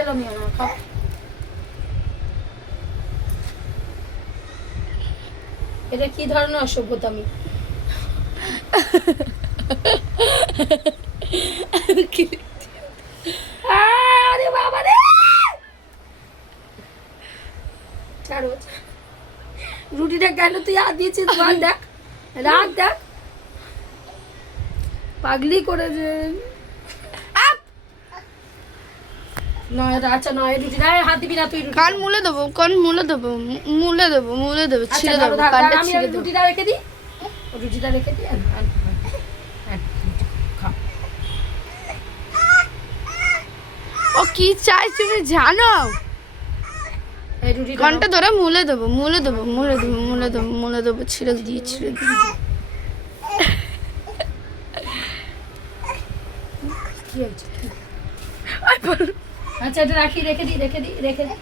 খেলাম না, খাও। এটা কি ধরনের অসভ্যতামি? আরে বাবা রে, ছাড়ো। রুটিটা কেন তুই হাত দিয়েছিস বল? দেখ রাখ, দেখ পাগলি করে যে। নয় আচ্ছা, নয় রুটি না, হাত দিবি না তুই। কান মুলে দেবো, কান মুলে দেবো, মুলে দেবো, মুলে দেবো, ছিঁড়ে দেবো, কানটা আমি ছিঁড়ে দেবো। রুটিটা রেখে দিই, রুটিটা রেখে দিই। ও কি চাই তুমি জানো? এই রুটিটা কানটা ধরে মুলে দেবো, মুলে দেবো, মুলে দেবো, মুলে দেবো, মুলে দেবো, ছিঁড়ে দিয়ে, ছিঁড়ে দিয়ে। কি হয়েছে? আচ্ছা এটা রাখি, রেখে দিই, রেখে দিই, রেখে দিই।